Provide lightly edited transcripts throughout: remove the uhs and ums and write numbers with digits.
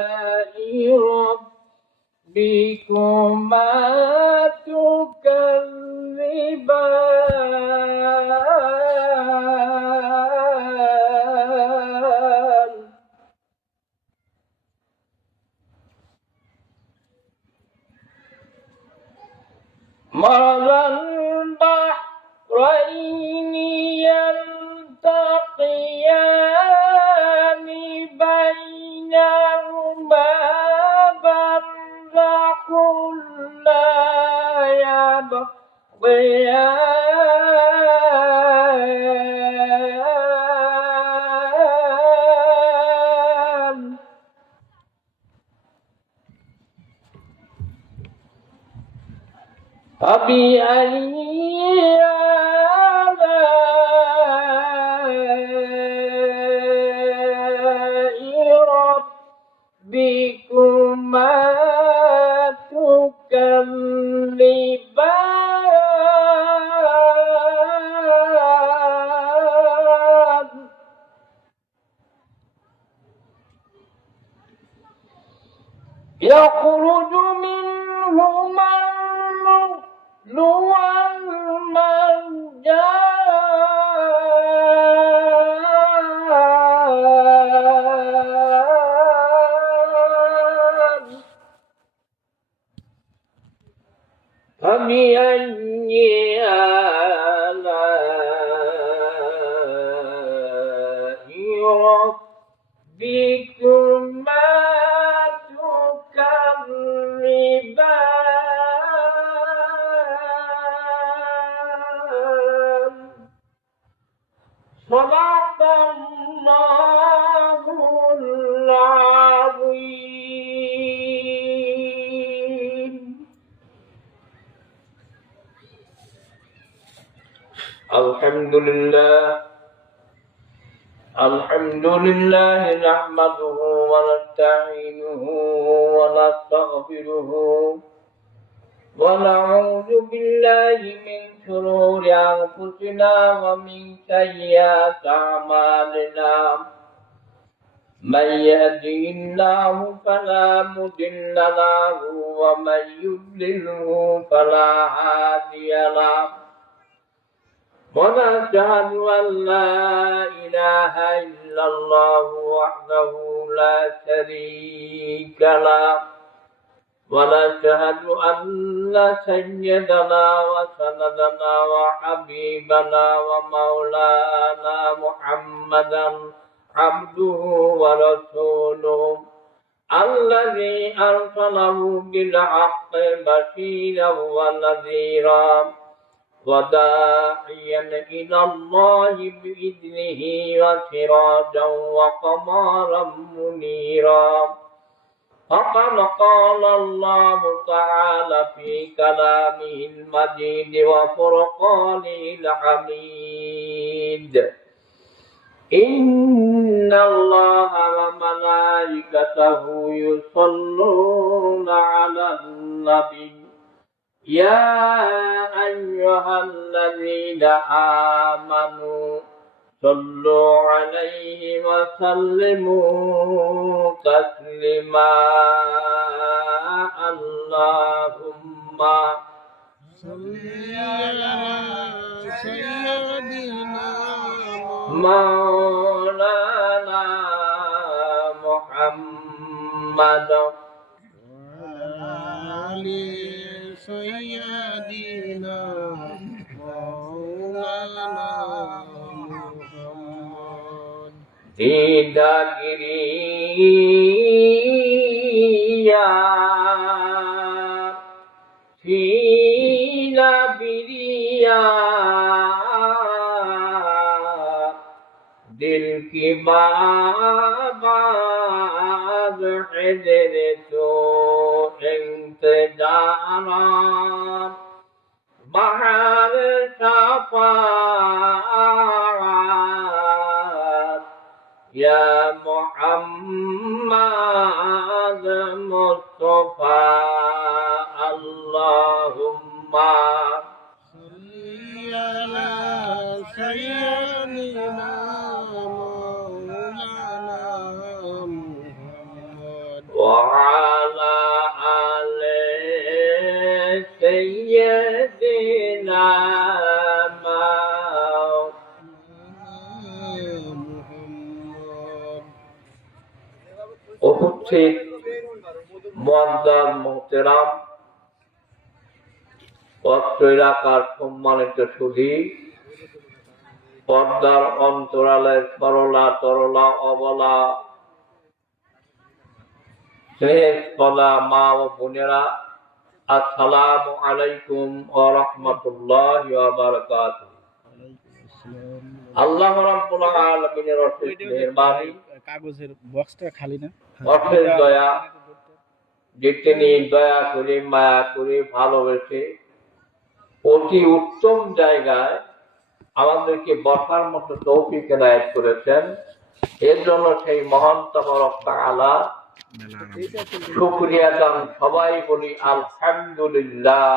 آلاء ربكما تكذبان مرج البحرين يلتقيان بينهما برزخ لا يبغيان فبأي آلاء ربكما تكذبان يخرج منهما اللؤلؤ والمرجان فبأي آلاء ربكما تكذبان صدق الله العظيم. الحمد لله نحمده ونستعينه ونستغفره ونعوذ بالله من شرور أنفسنا ومن سيئات أعمالنا من يهده الله فلا مضل له ومن يضلله فلا هادي له ونشهد أن لا إله إلا الله وحده لا شريك له ونشهد أن سيدنا وسندنا وحبيبنا ومولانا محمدا عبده ورسوله الذي أرسله بالحق بشيرا ونذيرا وداعيا إلى الله بإذنه وسراجا وقمرا منيرا فقد قال الله تعالى في كلامه المجيد وفرقانه الحميد إن الله وملائكته يصلون على النبي يا أيها الذين آمنوا صلوا عليه وسلموا تسليما اللهم صل على سيدنا مولانا محمد وعلى سيدنا مولانا محمد ديداغريا في نبريا दिल की बात हिदर तो इंतजार बाहर शफाअत या मोहम्मद मुस्तफा अल्लाहुम्मा सल्ली अला سيدنا مولانا محمد وعلى آل سيدنا محمد উপস্থিত মুআজ্জাজ মুহতারাম অত্র এলাকার সম্মানিত সুধী, পর্দার অন্তরালের সরলা তরলা অবলা স্নেহের কলা মা ও বোনেরা, আসসালামু আলাইকুম ওয়া রাহমাতুল্লাহি ওয়া বারাকাতুহু। আল্লাহ রাব্বুল আলামিনের অশেষ মেহেরবানি, কাগজের বক্সটা খালি না, অশেষ দয়া, যে তিনি দয়া করে মায়া করে ভালোবেসে অতি উত্তম জায়গায় আমাদেরকে বসার মতো তৌফিক এনায়েত করেছেন। এর জন্য সেই মহান তাবারক তাআলা শুকরিয়া দান সবাই বলি আলহামদুলিল্লাহ।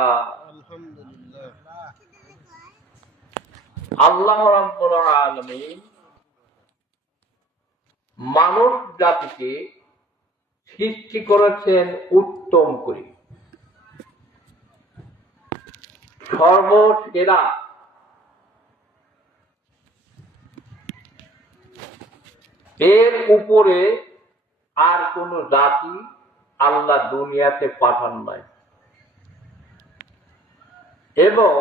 আল্লাহ রাব্বুল আলামিন মানব জাতিকে সৃষ্টি করেছেন উত্তম করে, সর্বসেরা। এর উপরে আর কোন জাতি আল্লাহ দুনিয়াতে পাঠান নাই, এবং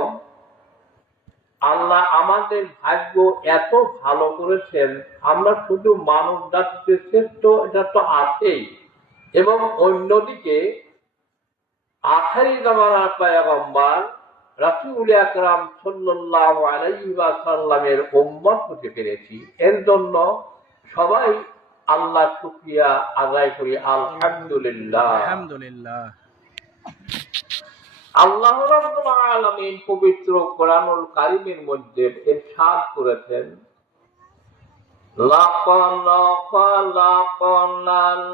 আল্লাহ আমাদের ভাগ্য এত ভালো করেছেন, আমরা শুধু মানব জাতিতে শ্রেষ্ঠ এটা তো আছেই, এবং অন্যদিকে আখিরি জামানার পয়গম্বর রাসূল আকরাম সাল্লাল্লাহু আলাইহি ওয়াসাল্লামের উম্মত হতে পেরেছি। এর জন্য সবাই আল্লাহ শুকরিয়া আদায় করি আলহামদুলিল্লাহ। আলহামদুলিল্লাহ। আল্লাহ রাব্বুল আলামিন পবিত্র কোরআনুল কারীমের মধ্যে ইরশাদ করেছেন, লাকাদ খালাকনাল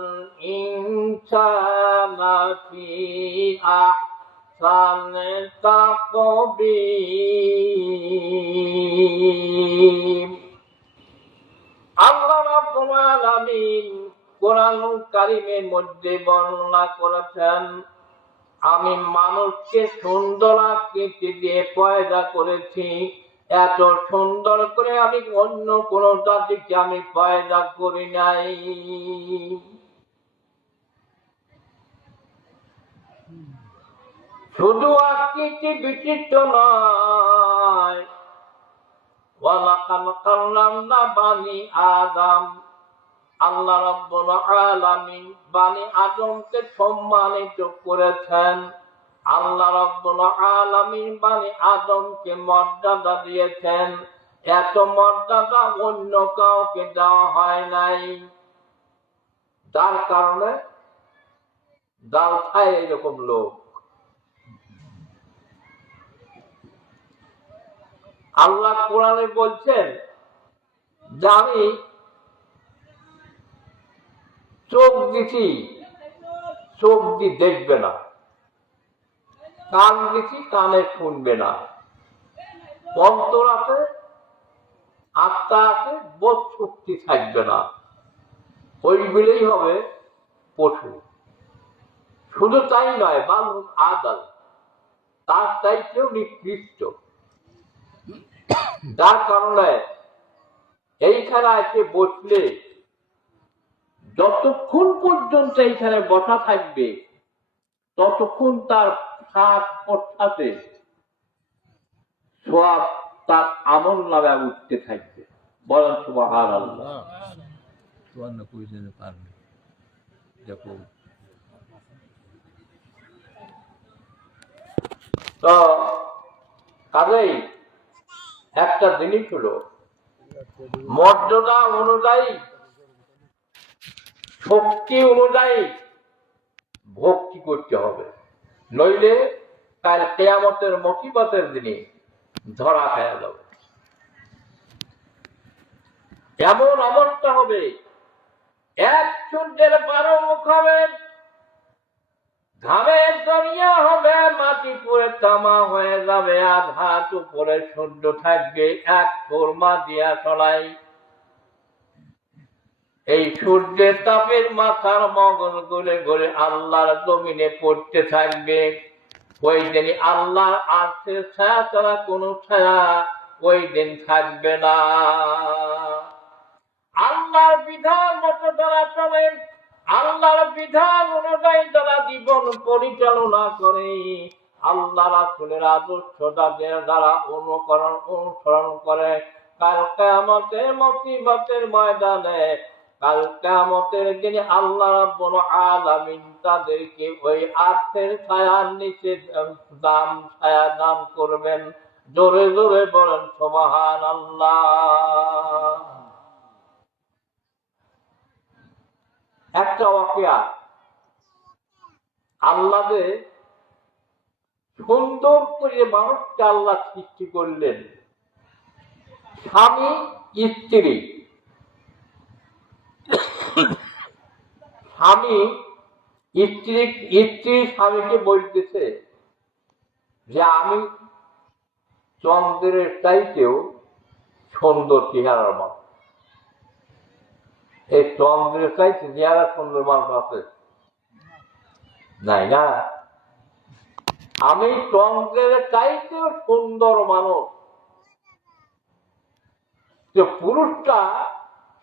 ইনসানা ফি আহসানি তাকবীম। আল্লাহ রাব্বুল আলামিন কোরআনুল কারীমের মধ্যে বর্ণনা করেছেন, আমি মানুষকে সুন্দর আকৃতি দিয়ে পয়দা করেছি, এত সুন্দর করে আমি অন্য কোন জাতিকে আমি পয়দা করি নাই। শুধু আকৃতি বিশিষ্ট নয়, ওয়ালাকাদ কাররামনা বানি আদম, আল্লাহ রাব্বুল আলামিন বানি আদমকে সম্মানিত করেছেন। আল্লাহ রাব্বুল আলামিন বানি আদমকে মর্যাদা দিয়েছেন, এত মর্যাদা অন্য কাউকে দেওয়া হয় নাই। যার কারণে ডাল খায় এরকম লোক। আল্লাহ কোরআনে বলছেন যে আমি চোখ দিছি, চোখ দিয়ে দেখবে না, কান দিছি, কানে শুনবে না, অন্তর আছে, আত্মা আছে, বোধ শক্তি থাকবে না, ওইগুলোই হবে পশু। শুধু তাই নয়, বালহুম আদাল, তার চাইতেও নিকৃষ্ট। যার কারণে এইখানে এসে বসলে যতক্ষণ পর্যন্ত এইখানে বসা থাকবে ততক্ষণ তার শ্বাস প্রশ্বাসে সওয়াব তার আমল নামে উঠতে থাকবে। বলেন সুবহানাল্লাহ। তো কাজেই একটা জিনিস হলো, মর্যাদা অনুযায়ী, শক্তি অনুযায়ী ভক্তি করতে হবে, নইলে কাল কিয়ামতের মুসিবতের দিনে ধরা খায়া যাবে। এমন অবস্থা হবে, এক সূর্যের 12 মুখ হবে, ঘামের দরিয়া হবে, মাটি পুড়ে তামা হয়ে যাবে, আঘাত উপরে সূর্য থাকবে, এক সুরমা দিয়া চলাই। এই সূর্যের তাপের মাথার মগজ গলে গলে আল্লাহর জমিনে পড়তে থাকবে। ওই দিন আল্লাহর আরশের ছায়া ছাড়া কোনো ছায়া ওই দিন থাকবে না। আল্লাহর বিধান মতো যারা চলেন, আল্লাহর বিধান অনুযায়ী যারা জীবন পরিচালনা করে, আল্লাহ রাসূলের আদর্শ যাদের দ্বারা অনুসরণ করে, কাল কিয়ামতের মুসিবতের ময়দানে, কাল কিয়ামতের দিনে আল্লাহ রাব্বুল আলামিন তাদেরকে ওই আরশের ছায়ার নিচে ছায়া দান করবেন। জোরে জোরে বলেন সুবহানাল্লাহ। একটা ওয়াকিয়া, আল্লাহ যে সুন্দর করে মানুষকে আল্লাহ সৃষ্টি করলেন, স্বামী স্ত্রী, স্বামী স্ত্রী স্বামীকে বলতেছে যে আমি চন্দ্রের চাইতেও সুন্দর চেহারার মানুষ। এই চন্দ্রের চাইতে চেহারা সুন্দর মানুষ আছে নাই না? আমি চন্দ্রের চাইতেও সুন্দর মানুষ। যে পুরুষটা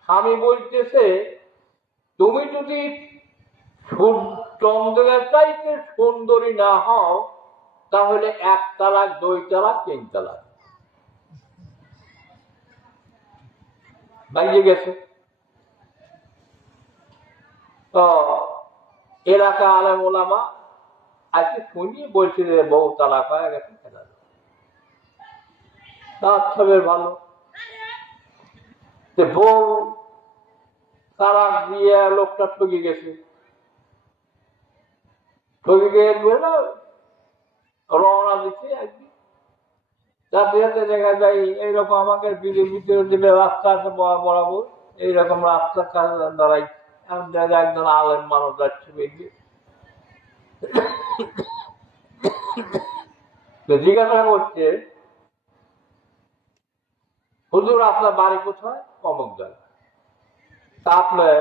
স্বামী বলতেছে তুমি যদি চন্দ্রের চাইতে সুন্দরী না হও, তাহলে 1 তালাক 2 তালাক 3 তালাক বাইরে গেছে। তো এলাকা আলেম ওলামা আজকে শুনি বলছে যে বউ তালাক হয়ে গেছে, তার ছবে ভালো। বউ তালাক দিয়ে লোকটা ঠকে গেছে, ঠকে গিয়ে রওনা দিচ্ছে একদিন। যাতে যাতে দেখা যায় এইরকম আমাকে বিলের ভিতরে দিলে রাস্তা আছে বরাবর, এইরকম রাস্তার কাছে দাঁড়াই একজন আলেম মানুষ যাচ্ছে বেরিয়ে। জিজ্ঞাসা করছে হুজুর আপনার বাড়ি কোথায়? অমুক জায়গা। তা আপনার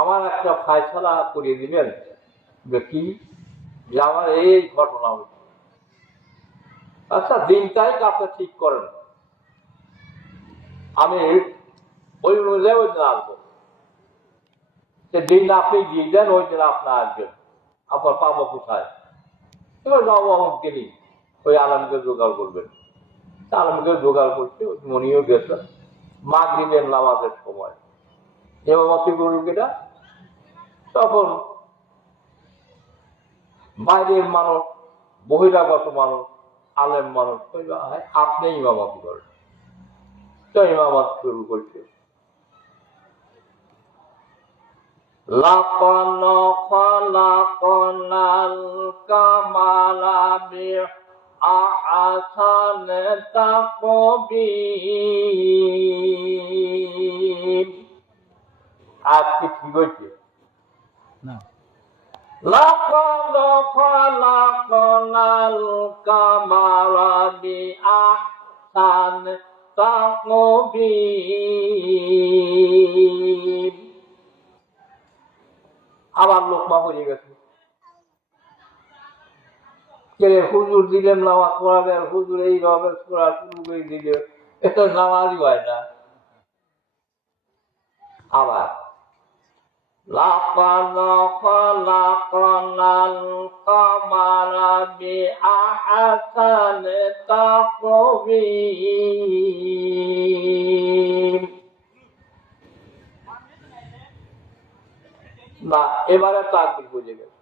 আমার একটা ফায়সালা করিয়ে দিবেন যে কি, যে আমার এই ঘটনা হচ্ছে। আচ্ছা দিন তারিখ আপনি ঠিক করেন, আমি ওই অনুযায়ী ওই দিন আসবো। সে দিন আপনি দিয়ে দেন, ওই দিন আপনার আসবেন। আপনার পাবো কোথায়? এবার যাবো অমুক দিনই ওই আলমকে জোগাড় করবেন। আলমকে জোগাড় করছে, মনিও গেছেন। মাগরিবের নামাজের সময় ইমামতি করুক এটা। তখন বাইরের মানুষ, বহিরাগত মানুষ, আলেম মানুষ আপনি ইমামতি করেন। তো ইমামত শুরু করছে। লাকাদ খালাকনাল কামালা বিআহসানি তাকবীর। আজকে ঠিক হয়েছে না? লাকাদ খালাকনাল কামালা বিআহসানি তাকবীর। আবার লোকমা হয়ে গেছে। হুজুর দিলেন নামাজ পড়াবে, হুজুর এইভাবে পড়া শুরু করে দিলে, এটা নামাজই হয় না। আবার লাকাদ খালাকনাল কামালা বিআহসানি তাকবীর। না, এবারে তাকবীর বুঝে গেছে।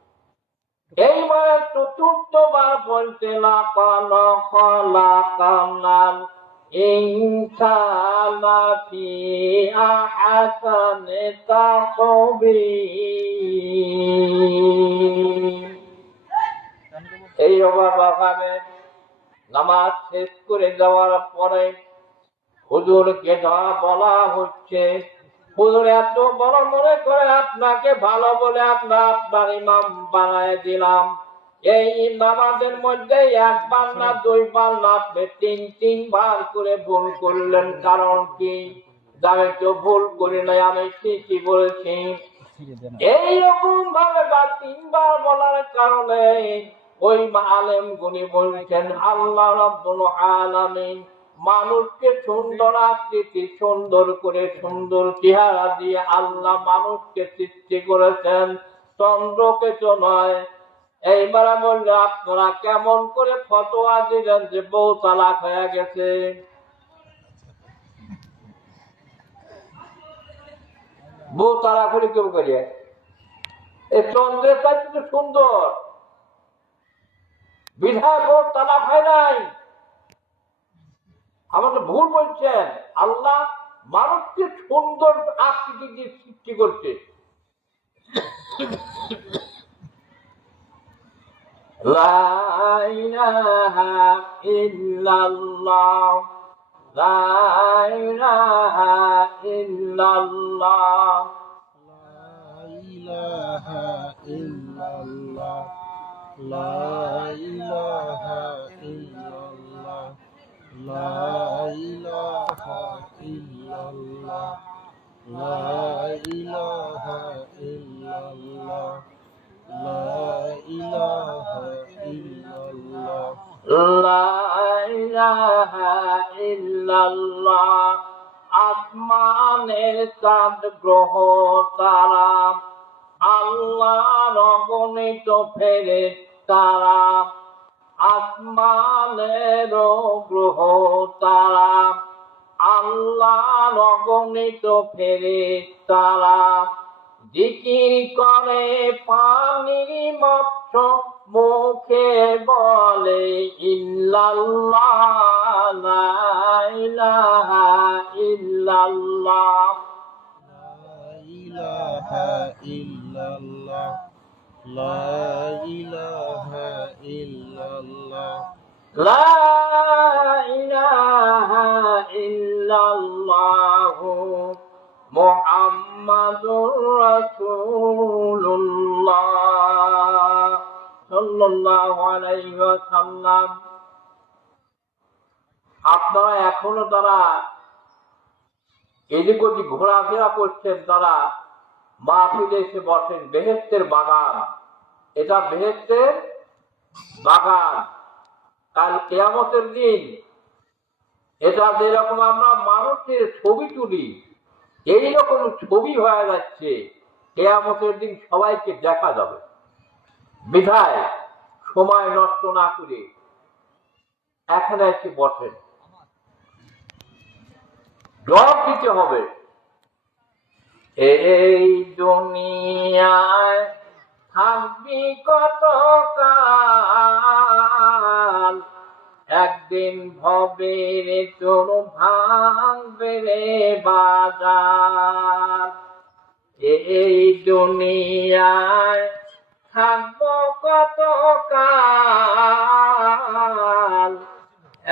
এইবারে চতুর্থবার বলতে লাকাদ খালাকনাল ইনসানা ফি আহসানি তাকবীর। এই ভাবে নামাজ শেষ করে যাওয়ার পরে হুজুরকে যা বলা হচ্ছে, হুজুর এত বড় মনে করে আপনাকে ভালো বলে আমরা আপনার ইমাম বানায় দিলাম, এই নামাজের মধ্যে একবার না দুইবার না আপনি তিনবার করে ভুল করলেন, কারণ কি? আমি তো ভুল করি নাই, আমি ঠিকই বলেছি। এইরকম ভাবে বা তিনবার বলার কারণে ওই আলেম গুনি বলছেন আল্লাহ রাব্বুল আলামিন মানুষকে সুন্দর আকৃতি, সুন্দর করে সুন্দর চেহারা দিয়ে আল্লাহ মানুষকে সৃষ্টি করেছেন, চন্দ্রকে তো নয়। এইবার বললে আপনারা কেমন করে ফতোয়া দিলেন যে বউ তালাক হয়ে গেছে? বউ তালাক হলে কেউ করিয়ে এই চন্দ্রের চাইতে তো সুন্দর, বিধায় বউ তালাক হয় নাই। আমাকে ভুল বলছেন, আল্লাহ মানুষকে সুন্দর আকৃতি দিয়ে সৃষ্টি করছে। লা ইলাহা ইল্লাল্লাহ, লা ইলাহা ইল্লাল্লাহ, লা ইলাহা ইল্লাল্লাহ, লা ইলাহা ইল্লাল্লাহ, লা ইলাহা ইল্লাল্লাহ, লা ইলাহা ইল্লাল্লাহ, লা ইলাহা ইল্লাল্লাহ। আসমানের চাঁদ গ্রহ তারা, আল্লাহর অগণিত ফেরেশতারা, আসমানের গ্রহ তারা, আল্লাহর অগণিত ফেরেশতারা, জিকির করে পানির মৎস্য, মুখে বলে ইল্লাল্লাহ, লা ইলাহা ইল্লাল্লাহ, ইলাহা ইল্লাল্লাহ, লা ইলাহা ইল্লাল্লাহ, লা ইলাহা ইল্লাল্লাহ, মুহাম্মাদুর রাসূলুল্লাহ সাল্লাল্লাহু আলাইহি ওয়াসাল্লাম। আপনারা এখনো তারা এদিক ওদিক ঘোরাফেরা করছেন, তারা মাহফিলে এসে বসেন। বেহেশতের বাগান, এটা বেহেশতের বাগান। কাল কিয়ামতের দিন এটা যেরকম আমরা মানুষের ছবি তুলি, এইরকম ছবি হয়ে যাচ্ছে। কিয়ামতের দিন সবাইকে দেখা যাবে, বিধায় সময় নষ্ট না করে এখানে এসে বসেন, জবাব দিতে হবে। এই দুনিয়ায় থাকবি কত কাল, একদিন ভবে রে তোর ভাঙবে রে বাজার। এই দুনিয়ায় থাকবো কত কাল,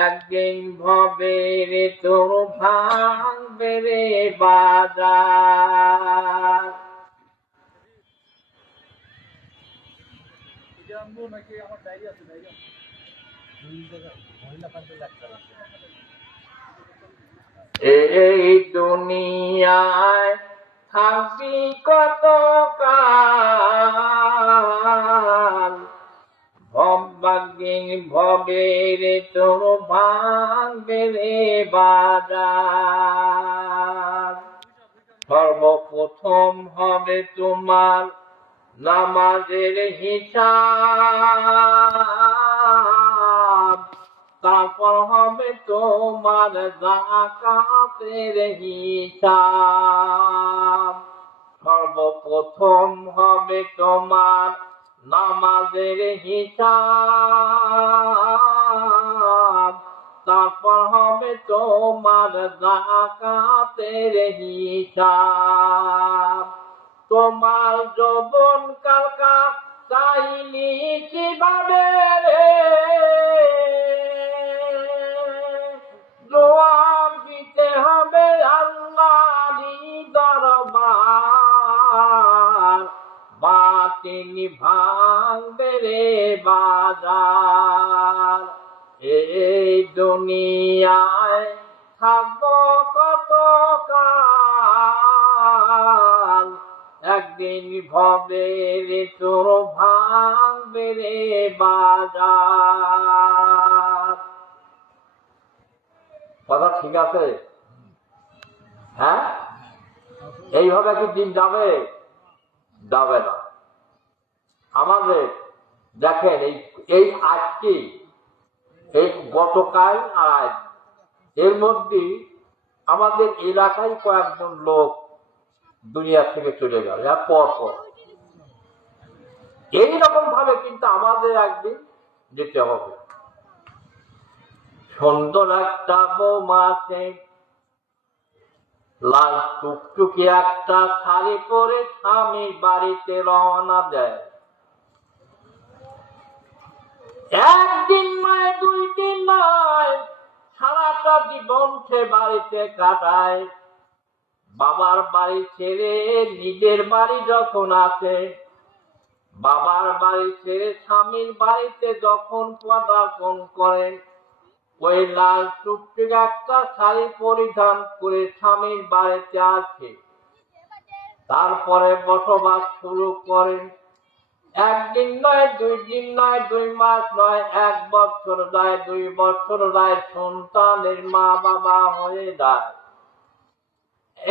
একদিন ভবে রে তোর ভাঙবে রে বাজার। এই দুনিয়ায় থাকবি কত কাল, ভবভাগ্যে ভবে রে তোর ভাঙবে রে বাজার। সর্বপ্রথম হবে তোমার নামাজের হিসাব, তারপর হবে তোমার যাকাতের হিসাব। সর্বপ্রথম হবে তোমার নামাজের হিসাব, তারপর হবে তোমার যাকাতের হিসাব। তোমার যৌবন কালকা চাইলি কিভাবে রে, জবাব দিতে হবে আল্লাহরই দরবারে। দিন ভাঙবে রে বাজার, এই দুনিয়ায় থাকবো কত কাল, একদিন ভবে রে তোর ভাঙবে রে বাজার। কথা ঠিক আছে? হ্যাঁ, এইভাবে কি দিন যাবে? যাবে না। আমাদের দেখেন এই আজকে, এই গতকাল আর আজ, এর মধ্যে আমাদের এলাকায় কয়েকজন লোক দুনিয়া থেকে চলে গেল পর পর। এইরকম ভাবে কিন্তু আমাদের একদিন যেতে হবে। সুন্দর একটা বৌমা আছে, লাল টুকটুকি একটা শাড়ি পরে স্বামীর বাড়িতে রওনা দেয়। একদিন নয়, 2 দিন নয়, সারাটা জীবন সে বাড়িতে কাটায়। বাবার বাড়ি ছেড়ে নিজের বাড়ি যখন আসে, বাবার বাড়ি ছেড়ে স্বামীর বাড়িতে যখন পদার্পণ করেন, ওই লাল টুকটুক একটা শাড়ি পরিধান করে স্বামীর বাড়িতে আছে। তারপরে বসবাস শুরু করেন। একদিন নয়, 2 দিন নয়, 2 মাস নয়, 1 বছর যায়, 2 বছর যায়, সন্তানের মা বাবা হয়ে যায়।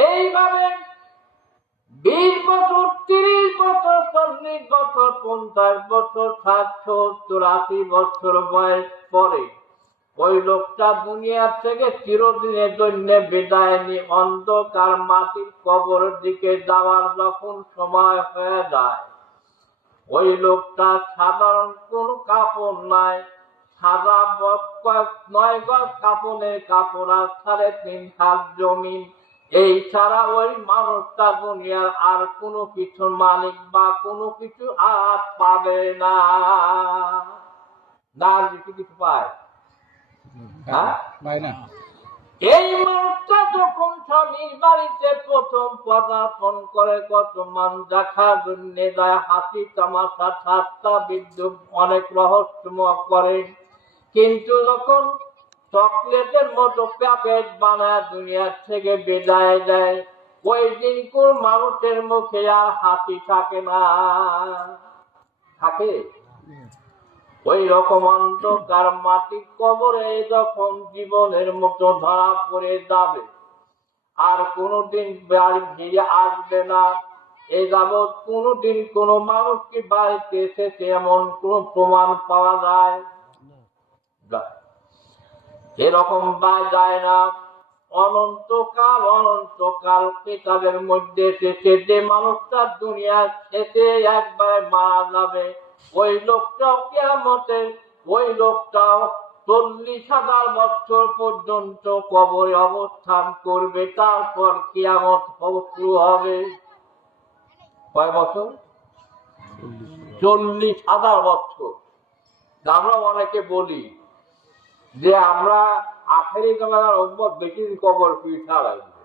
এইভাবে 20 বছর, 30 বছর, 40 বছর, 50 বছর, 60, 70, 80 বছর বয়স পরে ওই লোকটা দুনিয়া থেকে চিরদিনের জন্য বিদায় নিয়ে অন্ধকার মাটির কবরের দিকে যাওয়ার যখন সময় হয়ে যায়, ওই লোকটা সাধারণ কোন কাপড় নাই, সাদা 9 গজ কাপড়ের কাপড় আর 3.5 হাত জমিন, এই ছাড়া ওই মানুষটা দুনিয়ার আর কোনো কিছুর মালিক বা কোনো কিছু আর পাবে না। না কিছু পায় না। এই মানুষটা যখন স্বামীর বাড়িতে প্রথম পদার্পণ করে, কত মান দেখার জন্য যায়, হাসি তামাশা ঠাট্টা বিদ্রুপ অনেক রহস্যময় করে। কিন্তু যখন চকলেটের মতো প্যাকেট বানায় দুনিয়ার থেকে বিদায় দেয়, ওই দিন কোন মানুষের মুখে আর হাসি থাকে না। থাকে? ওই রকম অন্ধকার মাটির কবরে যখন জীবনের মতো ধরা পড়ে যাবে, আর কোনদিন বাড়ি ফিরে আসবে না, এ যাবৎ কোনদিন কোন মানুষ কি বাড়িতে এসেছে এমন কোন প্রমাণ পাওয়া যায়? এরকম যায় না। অনন্তকাল কিতাবের মধ্যে এসেছে যে মানুষটা দুনিয়ার শেষে একবার মারা যাবে, ওই লোকটাও কিয়ামতে, ওই লোকটাও 40,000 বছর পর্যন্ত কবরে অবস্থান করবে। তারপর কিয়ামত শুরু হবে। কয় বছর? 40,000 বছর। আমরা অনেকে বলি যে আমরা আখেরি জামানার উম্মত বেশি কবর পিঠা লাগবে।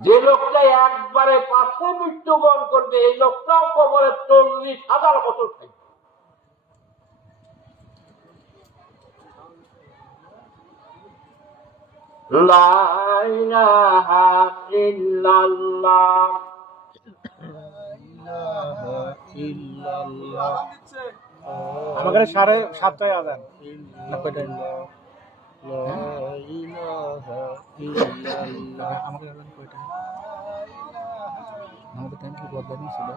যে লোকটা একবারে পাশে মৃত্যুবরণ করবে, এই লোকটাও কবরে 40,000 বছর থাকবে। লা ইলাহা ইল্লাল্লাহ, আমাদের 7:30 আজান না কয়টায়? আমাদের আজান কয়টায়? আমাদের টাইম কি বদলানি ছিল?